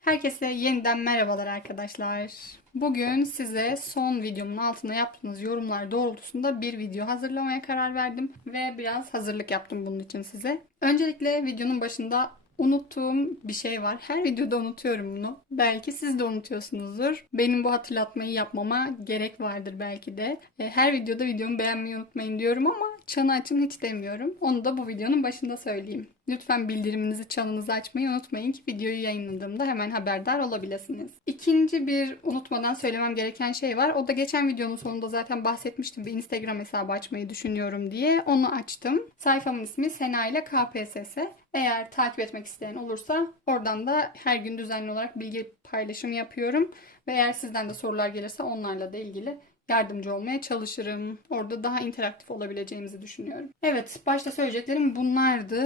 Herkese yeniden merhabalar arkadaşlar. Bugün size son videomun altına yaptığınız yorumlar doğrultusunda bir video hazırlamaya karar verdim ve biraz hazırlık yaptım bunun için size. Öncelikle videonun başında unuttuğum bir şey var. Her videoda unutuyorum bunu. Belki siz de unutuyorsunuzdur. Benim bu hatırlatmayı yapmama gerek vardır belki de. E, Her videoda videomu beğenmeyi unutmayın diyorum ama çanı açın hiç demiyorum. Onu da bu videonun başında söyleyeyim. Lütfen bildiriminizi, çanınızı açmayı unutmayın ki videoyu yayınladığımda hemen haberdar olabilirsiniz. İkinci bir unutmadan söylemem gereken şey var. O da geçen videonun sonunda zaten bahsetmiştim. Bir Instagram hesabı açmayı düşünüyorum diye. Onu açtım. Sayfamın ismi Sena ile KPSS. Eğer takip etmek isteyen olursa oradan da her gün düzenli olarak bilgi paylaşımı yapıyorum. Ve eğer sizden de sorular gelirse onlarla da ilgili yardımcı olmaya çalışırım. Orada daha interaktif olabileceğimizi düşünüyorum. Evet, başta söyleyeceklerim bunlardı.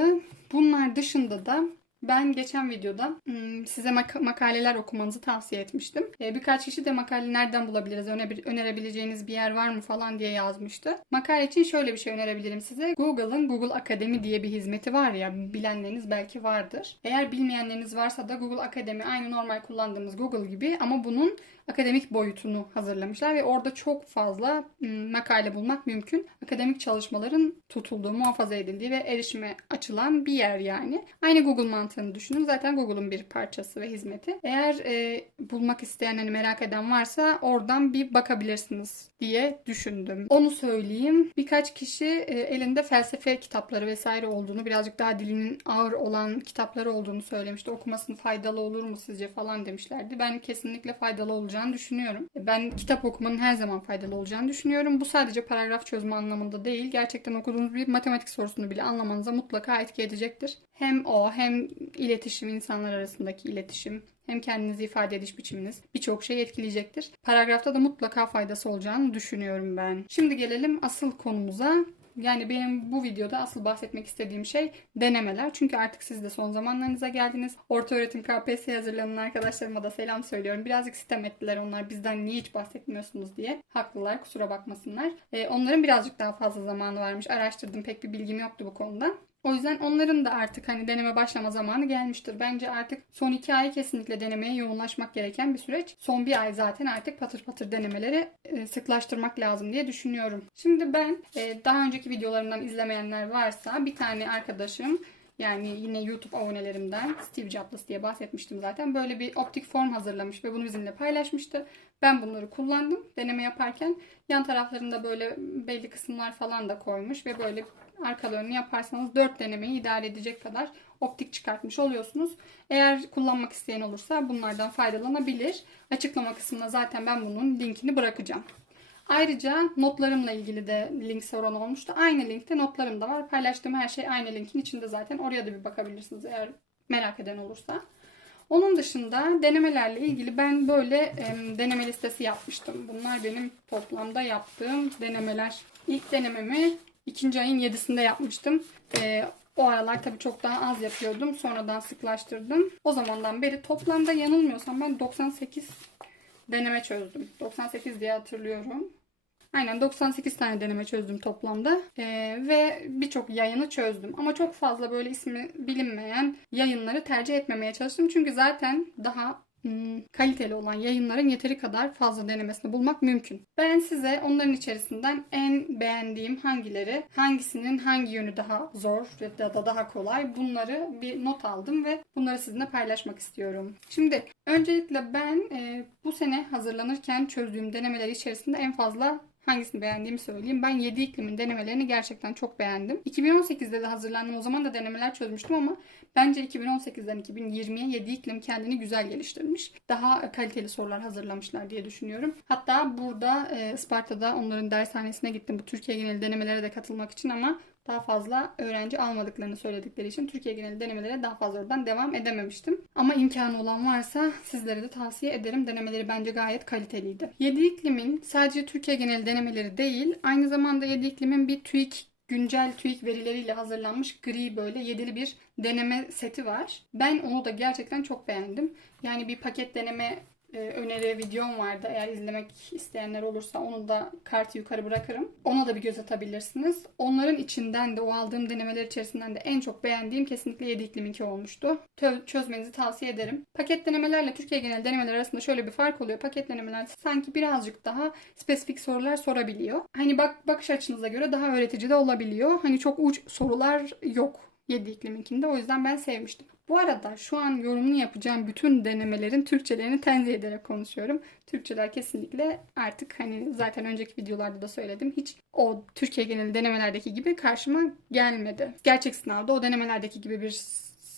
Bunlar dışında da ben geçen videoda hmm, size mak- makaleler okumanızı tavsiye etmiştim. Ee, Birkaç kişi de makale nereden bulabiliriz, öne- önerebileceğiniz bir yer var mı falan diye yazmıştı. Makale için şöyle bir şey önerebilirim size. Google'ın Google Akademi diye bir hizmeti var ya, bilenleriniz belki vardır. Eğer bilmeyenleriniz varsa da Google Akademi aynı normal kullandığımız Google gibi ama bunun akademik boyutunu hazırlamışlar ve orada çok fazla makale bulmak mümkün. Akademik çalışmaların tutulduğu, muhafaza edildiği ve erişime açılan bir yer yani. Aynı Google mantığını düşünün. Zaten Google'un bir parçası ve hizmeti. Eğer e, bulmak isteyen, hani merak eden varsa oradan bir bakabilirsiniz diye düşündüm. Onu söyleyeyim. Birkaç kişi e, elinde felsefe kitapları vesaire olduğunu, birazcık daha dilinin ağır olan kitapları olduğunu söylemişti. Okumasının faydalı olur mu sizce falan demişlerdi. Ben kesinlikle faydalı olacağını düşünüyorum. Ben kitap okumanın her zaman faydalı olacağını düşünüyorum. Bu sadece paragraf çözme anlamında değil. Gerçekten okuduğunuz bir matematik sorusunu bile anlamanıza mutlaka etki edecektir. Hem o hem iletişim, insanlar arasındaki iletişim, hem kendinizi ifade ediş biçiminiz birçok şey etkileyecektir. Paragrafta da mutlaka faydası olacağını düşünüyorum ben. Şimdi gelelim asıl konumuza. Yani benim bu videoda asıl bahsetmek istediğim şey denemeler. Çünkü artık siz de son zamanlarınıza geldiniz. Orta öğretim KPSS hazırlanan arkadaşlarıma da selam söylüyorum. Birazcık sitem ettiler onlar bizden niye hiç bahsetmiyorsunuz diye. Haklılar kusura bakmasınlar. Ee, onların birazcık daha fazla zamanı varmış. Araştırdım pek bir bilgim yoktu bu konuda. O yüzden onların da artık hani deneme başlama zamanı gelmiştir. Bence artık son iki ay kesinlikle denemeye yoğunlaşmak gereken bir süreç. Son bir ay zaten artık patır patır denemeleri e, sıklaştırmak lazım diye düşünüyorum. Şimdi ben e, daha önceki videolarımdan izlemeyenler varsa bir tane arkadaşım yani yine YouTube abonelerimden Steve Jobs diye bahsetmiştim zaten. Böyle bir optik form hazırlamış ve bunu bizimle paylaşmıştı. Ben bunları kullandım deneme yaparken. Yan taraflarında böyle belli kısımlar falan da koymuş ve böyle arkalarını yaparsanız 4 denemeyi idare edecek kadar optik çıkartmış oluyorsunuz. Eğer kullanmak isteyen olursa bunlardan faydalanabilir. Açıklama kısmına zaten ben bunun linkini bırakacağım. Ayrıca notlarımla ilgili de link soran olmuştu. Aynı linkte notlarım da var. Paylaştığım her şey aynı linkin içinde zaten. Oraya da bir bakabilirsiniz eğer merak eden olursa. Onun dışında denemelerle ilgili ben böyle e, deneme listesi yapmıştım. Bunlar benim toplamda yaptığım denemeler. İlk denememi ikinci ayın 7'sinde yapmıştım. E, o aralar tabii çok daha az yapıyordum. Sonradan sıklaştırdım. O zamandan beri toplamda yanılmıyorsam ben 98 deneme çözdüm. 98 diye hatırlıyorum. Aynen 98 tane deneme çözdüm toplamda Ee, ve birçok yayını çözdüm. Ama çok fazla böyle ismi bilinmeyen yayınları tercih etmemeye çalıştım. Çünkü zaten daha kaliteli olan yayınların yeteri kadar fazla denemesini bulmak mümkün. Ben size onların içerisinden en beğendiğim hangileri, hangisinin hangi yönü daha zor ya da daha kolay bunları bir not aldım ve bunları sizinle paylaşmak istiyorum. Şimdi öncelikle ben e, bu sene hazırlanırken çözdüğüm denemeler içerisinde en fazla Hangisini beğendiğimi söyleyeyim. Ben 7 iklimin denemelerini gerçekten çok beğendim. 2018'de de hazırlandım. O zaman da denemeler çözmüştüm ama bence 2018'den 2020'ye 7 iklim kendini güzel geliştirmiş. Daha kaliteli sorular hazırlamışlar diye düşünüyorum. Hatta burada e, Isparta'da onların dershanesine gittim. Bu Türkiye genel denemelere de katılmak için ama daha fazla öğrenci almadıklarını söyledikleri için Türkiye geneli denemelere daha fazla oradan devam edememiştim. Ama imkanı olan varsa sizlere de tavsiye ederim. Denemeleri bence gayet kaliteliydi. 7 iklimin sadece Türkiye geneli denemeleri değil, aynı zamanda 7 iklimin bir TÜİK güncel TÜİK verileriyle hazırlanmış gri böyle yedili bir deneme seti var. Ben onu da gerçekten çok beğendim. Yani bir paket deneme öneri videom vardı. Eğer izlemek isteyenler olursa onu da kartı yukarı bırakırım. Ona da bir göz atabilirsiniz. Onların içinden de o aldığım denemeler içerisinden de en çok beğendiğim kesinlikle 7 ikliminki olmuştu. Çözmenizi tavsiye ederim. Paket denemelerle Türkiye genel denemeler arasında şöyle bir fark oluyor. Paket denemeler sanki birazcık daha spesifik sorular sorabiliyor. Hani bak bakış açınıza göre daha öğretici de olabiliyor. Hani çok uç sorular yok 7 ikliminkinde. O yüzden ben sevmiştim. Bu arada şu an yorumunu yapacağım bütün denemelerin Türkçelerini tenzih ederek konuşuyorum. Türkçeler kesinlikle artık hani zaten önceki videolarda da söyledim. Hiç o Türkiye geneli denemelerdeki gibi karşıma gelmedi. Gerçek sınavda o denemelerdeki gibi bir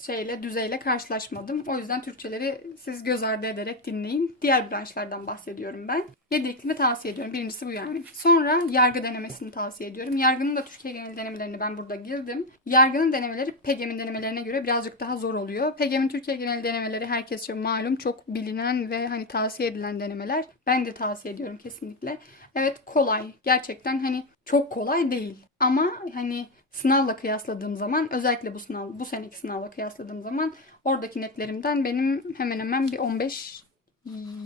şeyle, düzeyle karşılaşmadım. O yüzden Türkçeleri siz göz ardı ederek dinleyin. Diğer branşlardan bahsediyorum ben. 7 iklimi tavsiye ediyorum. Birincisi bu yani. Sonra yargı denemesini tavsiye ediyorum. Yargının da Türkiye genel denemelerini ben burada girdim. Yargının denemeleri PEGEM'in denemelerine göre birazcık daha zor oluyor. PEGEM'in Türkiye genel denemeleri herkesçe malum çok bilinen ve hani tavsiye edilen denemeler. Ben de tavsiye ediyorum kesinlikle. Evet kolay. Gerçekten hani çok kolay değil. Ama hani sınavla kıyasladığım zaman özellikle bu sınav bu seneki sınavla kıyasladığım zaman oradaki netlerimden benim hemen hemen bir 15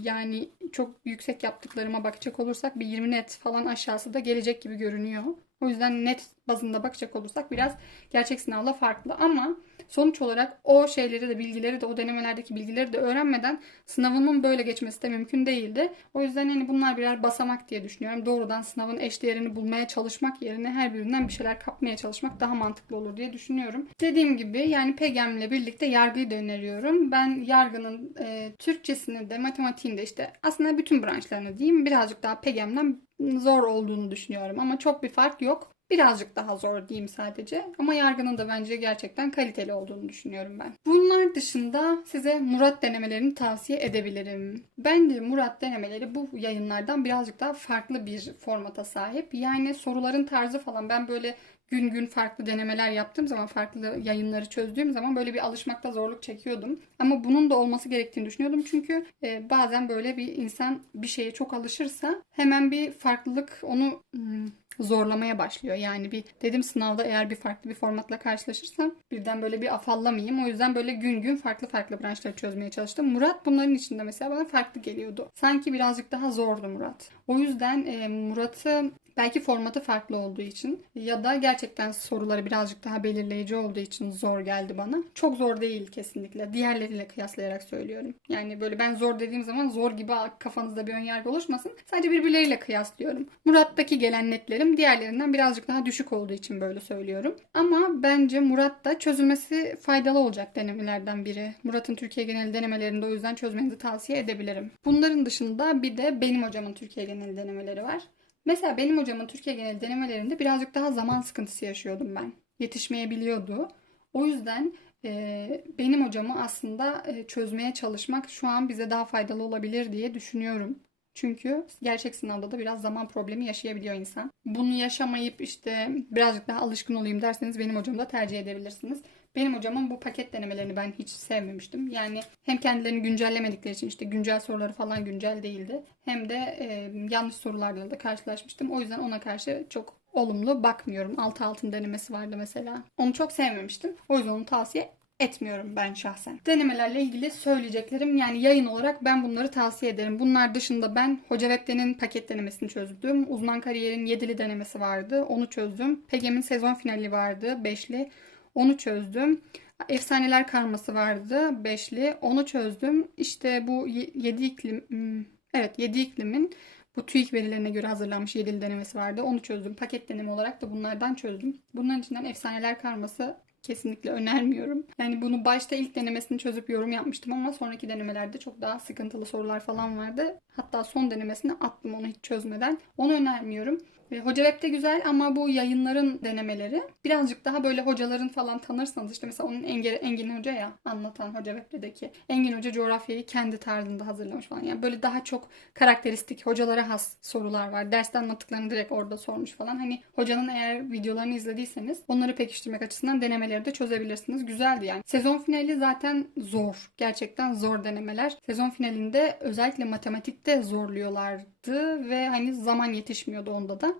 yani çok yüksek yaptıklarıma bakacak olursak bir 20 net falan aşağısı da gelecek gibi görünüyor. O yüzden net bazında bakacak olursak biraz gerçek sınavla farklı ama sonuç olarak o şeyleri de bilgileri de o denemelerdeki bilgileri de öğrenmeden sınavının böyle geçmesi de mümkün değildi. O yüzden hani bunlar birer basamak diye düşünüyorum. Doğrudan sınavın eşdeğerini bulmaya çalışmak yerine her birinden bir şeyler kapmaya çalışmak daha mantıklı olur diye düşünüyorum. Dediğim gibi yani PEGEM'le birlikte yargıyı da öneriyorum. Ben yargının e, Türkçesini de matematiğini de işte aslında bütün branşlarını diyeyim birazcık daha PEGEM'den zor olduğunu düşünüyorum ama çok bir fark yok. Birazcık daha zor diyeyim sadece. Ama yargının da bence gerçekten kaliteli olduğunu düşünüyorum ben. Bunlar dışında size Murat denemelerini tavsiye edebilirim. Bence Murat denemeleri bu yayınlardan birazcık daha farklı bir formata sahip. Yani soruların tarzı falan ben böyle gün gün farklı denemeler yaptığım zaman, farklı yayınları çözdüğüm zaman böyle bir alışmakta zorluk çekiyordum. Ama bunun da olması gerektiğini düşünüyordum. Çünkü e, bazen böyle bir insan bir şeye çok alışırsa hemen bir farklılık onu hmm, zorlamaya başlıyor. Yani bir dedim sınavda eğer bir farklı bir formatla karşılaşırsam birden böyle bir afallamayayım. O yüzden böyle gün gün farklı farklı branşları çözmeye çalıştım. Murat bunların içinde mesela bana farklı geliyordu. Sanki birazcık daha zordu Murat. O yüzden e, Murat'ı belki formatı farklı olduğu için ya da gerçekten soruları birazcık daha belirleyici olduğu için zor geldi bana. Çok zor değil kesinlikle. Diğerleriyle kıyaslayarak söylüyorum. Yani böyle ben zor dediğim zaman zor gibi kafanızda bir önyargı oluşmasın. Sadece birbirleriyle kıyaslıyorum. Murat'taki gelen netlerim diğerlerinden birazcık daha düşük olduğu için böyle söylüyorum. Ama bence Murat da çözülmesi faydalı olacak denemelerden biri. Murat'ın Türkiye genel denemelerinde o yüzden çözmenizi tavsiye edebilirim. Bunların dışında bir de benim hocamın Türkiye genel denemeleri var. Mesela benim hocamın Türkiye genel denemelerinde birazcık daha zaman sıkıntısı yaşıyordum ben. Yetişmeyebiliyordu. O yüzden e, benim hocamı aslında e, çözmeye çalışmak şu an bize daha faydalı olabilir diye düşünüyorum. Çünkü gerçek sınavda da biraz zaman problemi yaşayabiliyor insan. Bunu yaşamayıp işte birazcık daha alışkın olayım derseniz benim hocamı da tercih edebilirsiniz. Benim hocamın bu paket denemelerini ben hiç sevmemiştim. Yani hem kendilerini güncellemedikleri için işte güncel soruları falan güncel değildi. Hem de e, yanlış sorularla da karşılaşmıştım. O yüzden ona karşı çok olumlu bakmıyorum. Altı altın denemesi vardı mesela. Onu çok sevmemiştim. O yüzden onu tavsiye etmiyorum ben şahsen. Denemelerle ilgili söyleyeceklerim yani yayın olarak ben bunları tavsiye ederim. Bunlar dışında ben Hoca Web'de'nin paket denemesini çözdüm. Uzman kariyerin yedili denemesi vardı. Onu çözdüm. PEGEM'in sezon finali vardı. Beşli. Onu çözdüm. Efsaneler karması vardı. Beşli. Onu çözdüm. İşte bu yedi iklim hmm, evet yedi iklimin bu TÜİK verilerine göre hazırlanmış yedili denemesi vardı. Onu çözdüm. Paket deneme olarak da bunlardan çözdüm. Bunların içinden efsaneler karması kesinlikle önermiyorum. Yani bunu başta ilk denemesini çözüp yorum yapmıştım ama sonraki denemelerde çok daha sıkıntılı sorular falan vardı. Hatta son denemesini attım onu hiç çözmeden. Onu önermiyorum. E, Hoca Web'de güzel ama bu yayınların denemeleri birazcık daha böyle hocaların falan tanırsanız işte mesela onun Engin, Engin Hoca ya anlatan Hoca Web'deki Engin Hoca coğrafyayı kendi tarzında hazırlamış falan. Yani böyle daha çok karakteristik hocalara has sorular var. Derste anlattıklarını direkt orada sormuş falan. Hani hocanın eğer videolarını izlediyseniz onları pekiştirmek açısından denemeleri de çözebilirsiniz. Güzeldi yani. Sezon finali zaten zor. Gerçekten zor denemeler. Sezon finalinde özellikle matematikte zorluyorlardı ve hani zaman yetişmiyordu onda da.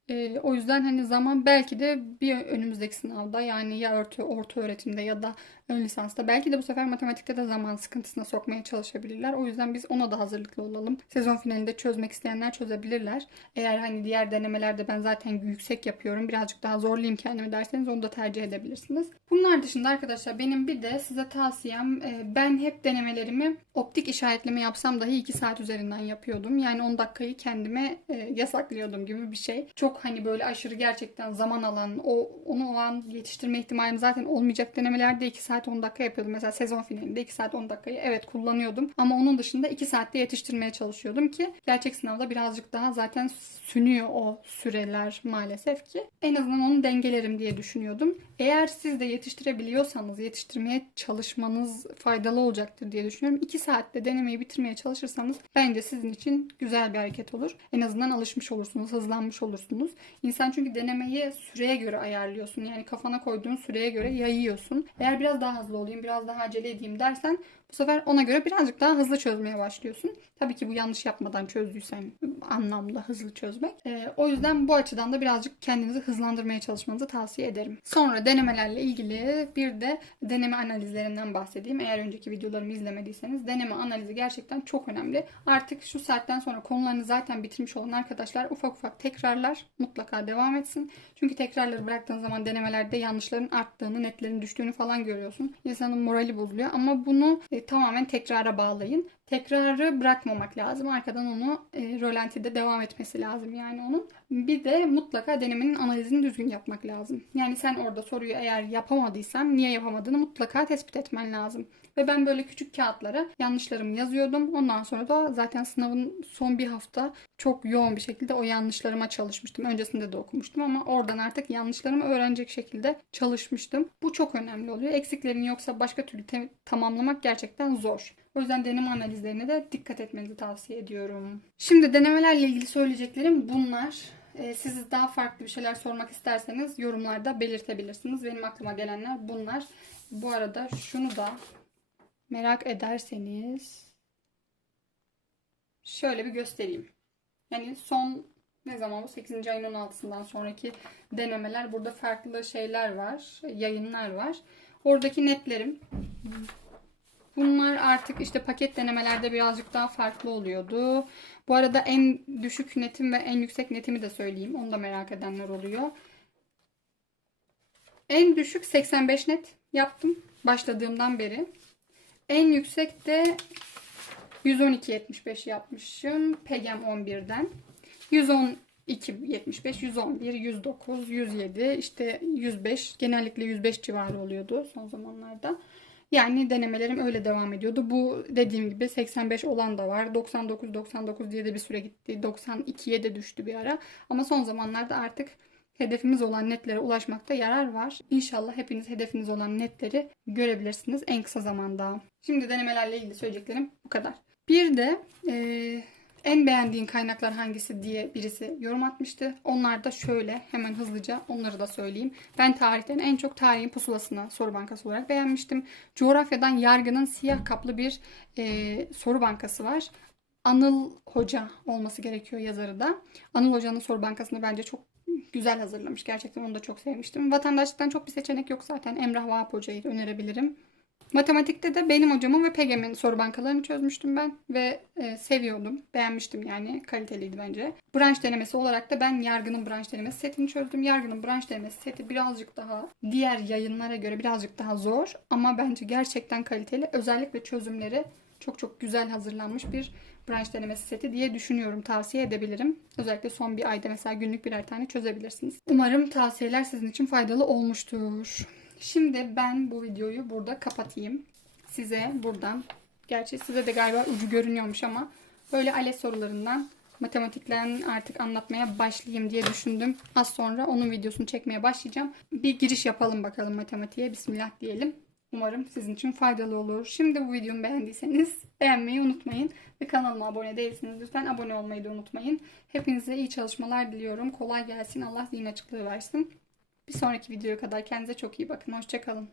Ee, o yüzden hani zaman belki de bir önümüzdeki sınavda yani ya orta, orta öğretimde ya da ön lisansta belki de bu sefer matematikte de zaman sıkıntısına sokmaya çalışabilirler. O yüzden biz ona da hazırlıklı olalım. Sezon finalinde çözmek isteyenler çözebilirler. Eğer hani diğer denemelerde ben zaten yüksek yapıyorum birazcık daha zorlayayım kendimi derseniz onu da tercih edebilirsiniz. Bunlar dışında arkadaşlar benim bir de size tavsiyem e, ben hep denemelerimi optik işaretleme yapsam dahi 2 saat üzerinden yapıyordum. Yani 10 dakikayı kendime e, yasaklıyordum gibi bir şey. Çok hani böyle aşırı gerçekten zaman alan, o onu o an yetiştirme ihtimalim zaten olmayacak denemelerde 2 saat 10 dakika yapıyordum. Mesela sezon finalinde 2 saat 10 dakikayı evet kullanıyordum. Ama onun dışında 2 saatte yetiştirmeye çalışıyordum ki gerçek sınavda birazcık daha zaten sünüyor o süreler maalesef ki. En azından onu dengelerim diye düşünüyordum. Eğer siz de yetiştirebiliyorsanız yetiştirmeye çalışmanız faydalı olacaktır diye düşünüyorum. 2 saatte denemeyi bitirmeye çalışırsanız bence sizin için güzel bir hareket olur. En azından alışmış olursunuz, hızlanmış olursunuz. İnsan çünkü denemeyi süreye göre ayarlıyorsun. Yani kafana koyduğun süreye göre yayıyorsun. Eğer biraz daha hızlı olayım, biraz daha acele edeyim dersen bu sefer ona göre birazcık daha hızlı çözmeye başlıyorsun. Tabii ki bu yanlış yapmadan çözdüysen anlamda hızlı çözmek. Ee, o yüzden bu açıdan da birazcık kendinizi hızlandırmaya çalışmanızı tavsiye ederim. Sonra denemelerle ilgili bir de deneme analizlerinden bahsedeyim. Eğer önceki videolarımı izlemediyseniz deneme analizi gerçekten çok önemli. Artık şu saatten sonra konularını zaten bitirmiş olan arkadaşlar ufak ufak tekrarlar mutlaka devam etsin. Çünkü tekrarları bıraktığın zaman denemelerde yanlışların arttığını, netlerin düştüğünü falan görüyorsun. İnsanın morali bozuluyor ama bunu e, tamamen tekrara bağlayın. Tekrarı bırakmamak lazım. Arkadan onu e, rölantide devam etmesi lazım yani onun. Bir de mutlaka denemenin analizini düzgün yapmak lazım. Yani sen orada soruyu eğer yapamadıysan niye yapamadığını mutlaka tespit etmen lazım. Ve ben böyle küçük kağıtlara yanlışlarımı yazıyordum. Ondan sonra da zaten sınavın son bir hafta çok yoğun bir şekilde o yanlışlarıma çalışmıştım. Öncesinde de okumuştum ama oradan artık yanlışlarımı öğrenecek şekilde çalışmıştım. Bu çok önemli oluyor. Eksiklerin yoksa başka türlü te- tamamlamak gerçekten zor. O yüzden deneme analizlerine de dikkat etmenizi tavsiye ediyorum. Şimdi denemelerle ilgili söyleyeceklerim bunlar. Ee, siz daha farklı bir şeyler sormak isterseniz yorumlarda belirtebilirsiniz. Benim aklıma gelenler bunlar. Bu arada şunu da merak ederseniz şöyle bir göstereyim. Yani son ne zaman bu 8. ayın 16'sından sonraki denemeler burada farklı şeyler var, yayınlar var. Oradaki netlerim Bunlar artık işte paket denemelerde birazcık daha farklı oluyordu. Bu arada en düşük netim ve en yüksek netimi de söyleyeyim. Onu da merak edenler oluyor. En düşük 85 net yaptım başladığımdan beri. En yüksek de 112.75 yapmışım. Pegem 11'den. 112 75, 111, 109, 107, işte 105. Genellikle 105 civarı oluyordu son zamanlarda. Yani denemelerim öyle devam ediyordu. Bu dediğim gibi 85 olan da var. 99 99 diye de bir süre gitti. 92'ye de düştü bir ara. Ama son zamanlarda artık hedefimiz olan netlere ulaşmakta yarar var. İnşallah hepiniz hedefiniz olan netleri görebilirsiniz en kısa zamanda. Şimdi denemelerle ilgili söyleyeceklerim bu kadar. Bir de eee en beğendiğin kaynaklar hangisi diye birisi yorum atmıştı. Onlar da şöyle hemen hızlıca onları da söyleyeyim. Ben tarihten en çok tarihin pusulasını soru bankası olarak beğenmiştim. Coğrafyadan yargının siyah kaplı bir e, soru bankası var. Anıl Hoca olması gerekiyor yazarı da. Anıl Hoca'nın soru bankasını bence çok güzel hazırlamış. Gerçekten onu da çok sevmiştim. Vatandaşlıktan çok bir seçenek yok zaten. Emrah Vahap Hoca'yı önerebilirim. Matematikte de benim hocamın ve PEGEM'in soru bankalarını çözmüştüm ben ve e, seviyordum. Beğenmiştim yani. Kaliteliydi bence. Branş denemesi olarak da ben Yargı'nın branş denemesi setini çözdüm. Yargı'nın branş denemesi seti birazcık daha diğer yayınlara göre birazcık daha zor ama bence gerçekten kaliteli. Özellikle çözümleri çok çok güzel hazırlanmış bir branş denemesi seti diye düşünüyorum. Tavsiye edebilirim. Özellikle son bir ayda mesela günlük birer tane çözebilirsiniz. Umarım tavsiyeler sizin için faydalı olmuştur. Şimdi ben bu videoyu burada kapatayım. Size buradan, gerçi size de galiba ucu görünüyormuş ama böyle ALES sorularından matematiklerini artık anlatmaya başlayayım diye düşündüm. Az sonra onun videosunu çekmeye başlayacağım. Bir giriş yapalım bakalım matematiğe. Bismillah diyelim. Umarım sizin için faydalı olur. Şimdi bu videomu beğendiyseniz beğenmeyi unutmayın. Ve kanalıma abone değilseniz lütfen abone olmayı da unutmayın. Hepinize iyi çalışmalar diliyorum. Kolay gelsin. Allah zihin açıklığı versin. Bir sonraki videoya kadar kendinize çok iyi bakın. Hoşçakalın.